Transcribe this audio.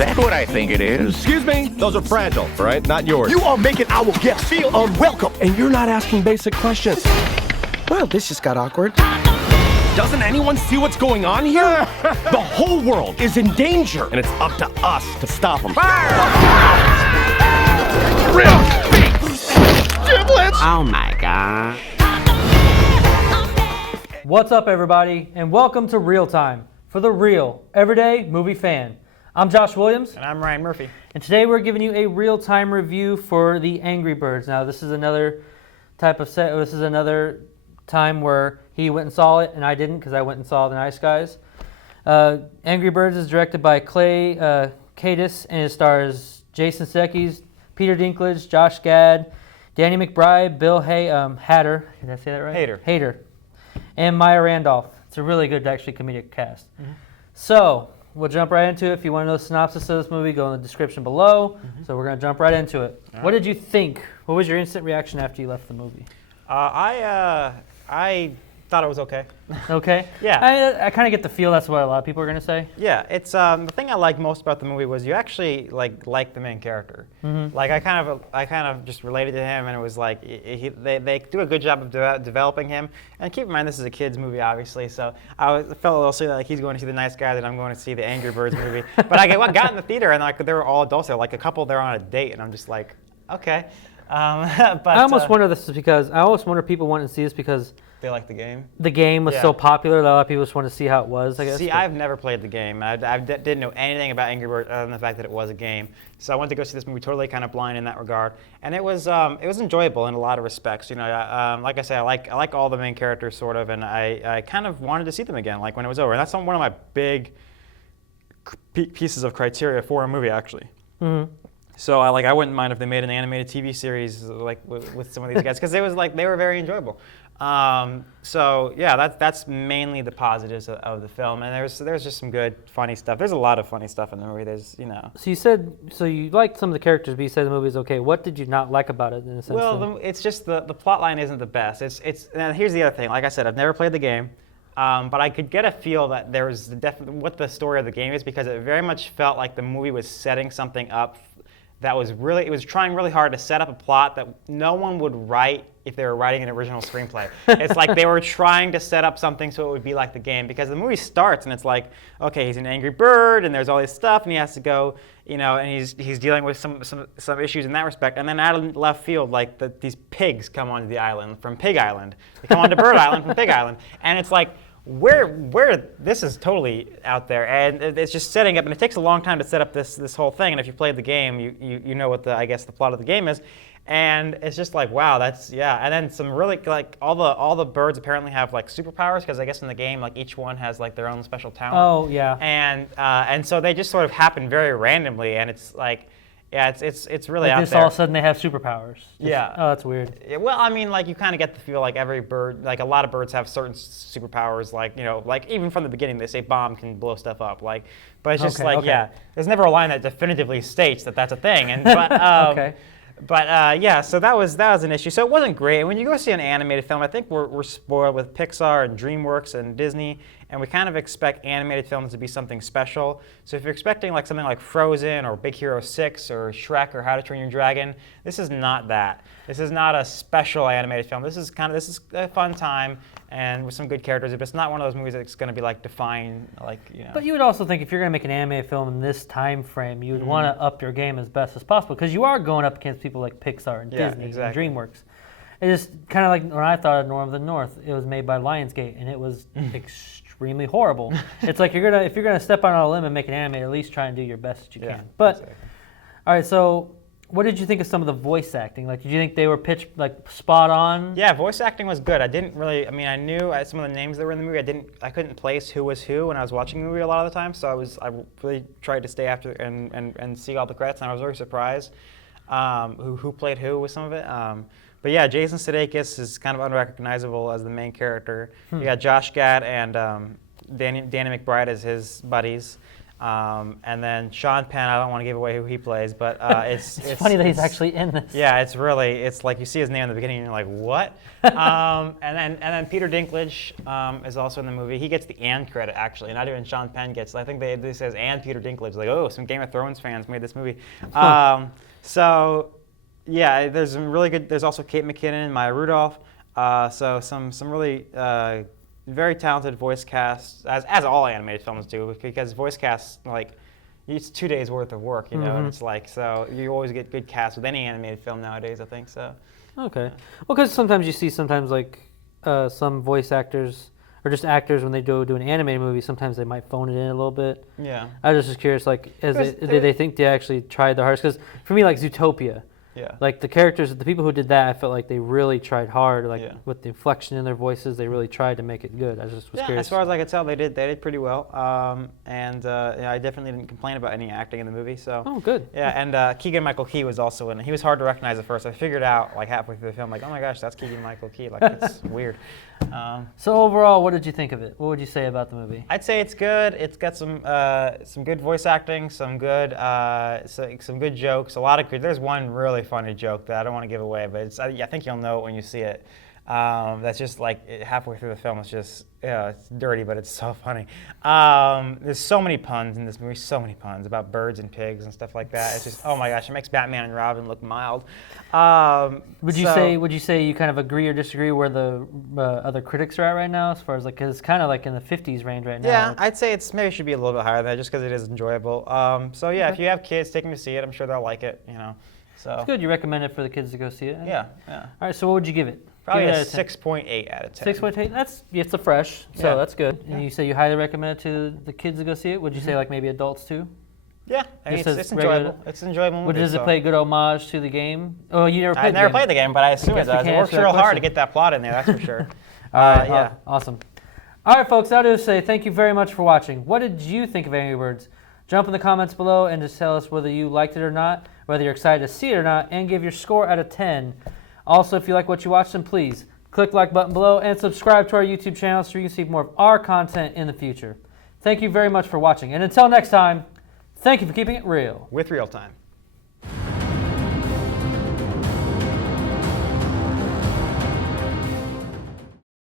that what I think it is? Excuse me? Those are fragile, right? Not yours. You are making our guests feel unwelcome. And you're not asking basic questions. Well, this just got awkward. Doesn't anyone see what's going on here? The whole world is in danger, and it's up to us to stop them. Oh my god. What's up, everybody, and welcome to ReelTime for the real, everyday movie fan. I'm Josh Williams. And I'm Ryan Murphy. And today we're giving you a real-time review for The Angry Birds. Now, this is another type of set. This is another time where he went and saw it, and I didn't because I went and saw The Nice Guys. Angry Birds is directed by Kaytis, and it stars Jason Sudeikis, Peter Dinklage, Josh Gad, Danny McBride, Bill Hader. Did I say that right? Hader. And Maya Randolph. It's a really good, actually, comedic cast. Mm-hmm. So, we'll jump right into it. If you want to know the synopsis of this movie, go in the description below. Mm-hmm. So we're going to jump right into it. All what did you think? What was your instant reaction after you left the movie? I thought it was okay. Okay? Yeah. I kind of get the feel that's what a lot of people are going to say. Yeah, it's the thing I liked most about the movie was you actually like the main character. Mm-hmm. Like I kind of just related to him, and it was like they do a good job of developing him. And keep in mind, this is a kids movie, obviously, so I felt a little silly like he's going to see The Nice Guy, and I'm going to see the Angry Birds movie. But I got in the theater, and like they were all adults there, like a couple they're on a date, and I'm just like, okay. But I almost wonder this is because I almost wonder people wanting to see this because they like the game. The game was so popular that a lot of people just want to see how it was, I guess. See, I've never played the game. I didn't know anything about Angry Birds other than the fact that it was a game. So I went to go see this movie totally kind of blind in that regard, and it was enjoyable in a lot of respects. You know, like I say, I like all the main characters sort of, and I kind of wanted to see them again, like when it was over. And that's one of my big pieces of criteria for a movie, actually. Mm-hmm. So I wouldn't mind if they made an animated TV series like with some of these guys because it was like they were very enjoyable. So yeah, that's mainly the positives of the film, and there's just some good funny stuff. There's a lot of funny stuff in the movie. There's So you said you liked some of the characters, but you said the movie is okay. What did you not like about it in a sense? Well, it's just the plot line isn't the best. It's and here's the other thing. Like I said, I've never played the game. But I could get a feel that there was what the story of the game is because it very much felt like the movie was setting something up that was it was trying really hard to set up a plot that no one would write if they were writing an original screenplay. It's like they were trying to set up something so it would be like the game because the movie starts and it's like, okay, he's an angry bird and there's all this stuff and he has to go, and he's dealing with some issues in that respect. And then out of left field, like these pigs come onto the island from Pig Island. They come onto Bird Island from Pig Island. And it's like, where this is totally out there, and it's just setting up, and it takes a long time to set up this whole thing. And if you played the game, you know what I guess the plot of the game is, and it's just like wow, and then some really like all the birds apparently have like superpowers because I guess in the game like each one has like their own special talent. Oh yeah. And so they just sort of happen very randomly, and it's like. Yeah, it's really like out this there. All of a sudden they have superpowers. Yeah. Oh, that's weird. Yeah, well, I mean, like you kind of get the feel like every bird, like a lot of birds have certain superpowers. Like like even from the beginning they say bomb can blow stuff up. Like, but it's just yeah, there's never a line that definitively states that that's a thing. And but okay. But yeah, so that was an issue. So it wasn't great. And when you go see an animated film, I think we're spoiled with Pixar and DreamWorks and Disney, and we kind of expect animated films to be something special. So if you're expecting like something like Frozen or Big Hero 6 or Shrek or How to Train Your Dragon, this is not that. This is not a special animated film. This is a fun time and with some good characters, but it's not one of those movies that's going to be like defined But you would also think if you're going to make an animated film in this time frame, you would want to up your game as best as possible because you are going up against people like Pixar and Disney and DreamWorks. It's just kind of like when I thought of Norm of the North, it was made by Lionsgate and it was extremely horrible. It's like if you're gonna step out on a limb and make an anime, at least try and do your best that you can. But exactly. All right, so what did you think of some of the voice acting? Like, did you think they were pitched like spot on? Yeah, voice acting was good. I didn't really. I mean, I knew some of the names that were in the movie. I couldn't place who was who when I was watching the movie a lot of the time. So I really tried to stay after and see all the credits, and I was very surprised who played who with some of it. But yeah, Jason Sudeikis is kind of unrecognizable as the main character. You got Josh Gad and Danny McBride as his buddies. And then Sean Penn, I don't want to give away who he plays, but it's funny that he's actually in this. Yeah, it's like you see his name in the beginning and you're like, what? And then Peter Dinklage is also in the movie. He gets the "and" credit, actually, not even Sean Penn gets. I think they says "and Peter Dinklage." Like, oh, some Game of Thrones fans made this movie. So yeah, there's some really good. There's also Kate McKinnon, Maya Rudolph. So some really very talented voice cast, as all animated films do, because voice casts, like, it's 2 days worth of work, you know, and it's like, so you always get good casts with any animated film nowadays, I think, so. Okay. Well, because sometimes you see like some voice actors or just actors when they do an animated movie, sometimes they might phone it in a little bit. Yeah. I was just curious, like, did they think they actually tried the hardest? Because for me, like Zootopia, yeah, like the characters, the people who did that, I felt like they really tried hard, like with the inflection in their voices, they really tried to make it good. I just was curious. As far as I could tell, they did pretty well, and I definitely didn't complain about any acting in the movie. So. Oh, good. Yeah, and Keegan-Michael Key was also in it. He was hard to recognize at first. I figured out like halfway through the film, like, oh my gosh, that's Keegan-Michael Key. Like, it's weird. So overall, what did you think of it? What would you say about the movie? I'd say it's good. It's got some good voice acting, some good jokes, a lot of good. There's one really funny joke that I don't want to give away, but I think you'll know it when you see it. That's just like halfway through the film. It's just it's dirty, but it's so funny. There's so many puns in this movie, so many puns about birds and pigs and stuff like that. It's just, oh my gosh, it makes Batman and Robin look mild. Would you say you kind of agree or disagree where the other critics are at right now, as far as like, because it's kind of like in the 50s range right now? Yeah, I'd say it's maybe should be a little bit higher than that, just because it is enjoyable. So yeah, if you have kids, take them to see it. I'm sure they'll like it. You know. So. It's good. You recommend it for the kids to go see it? Yeah. All right. So what would you give it? Probably a 6.8 out of 10. 6.8. It's a fresh, so that's good. Yeah. And you say you highly recommend it to the kids to go see it. Would you say like maybe adults too? Yeah, I mean, Just as it's regular- enjoyable. It's an enjoyable movie. Does it play a good homage to the game? Oh, you never played I've the never game. played the game, but I assume it guess we does. It can't works answer that real hard question. to get that plot in there, that's for sure. All right. Yeah. Awesome. All right, folks. I'll just say thank you very much for watching. What did you think of Angry Birds? Jump in the comments below and just tell us whether you liked it or not, whether you're excited to see it or not, and give your score out of 10. Also, if you like what you watched, then please click the like button below and subscribe to our YouTube channel so you can see more of our content in the future. Thank you very much for watching. And until next time, thank you for keeping it real. With ReelTime.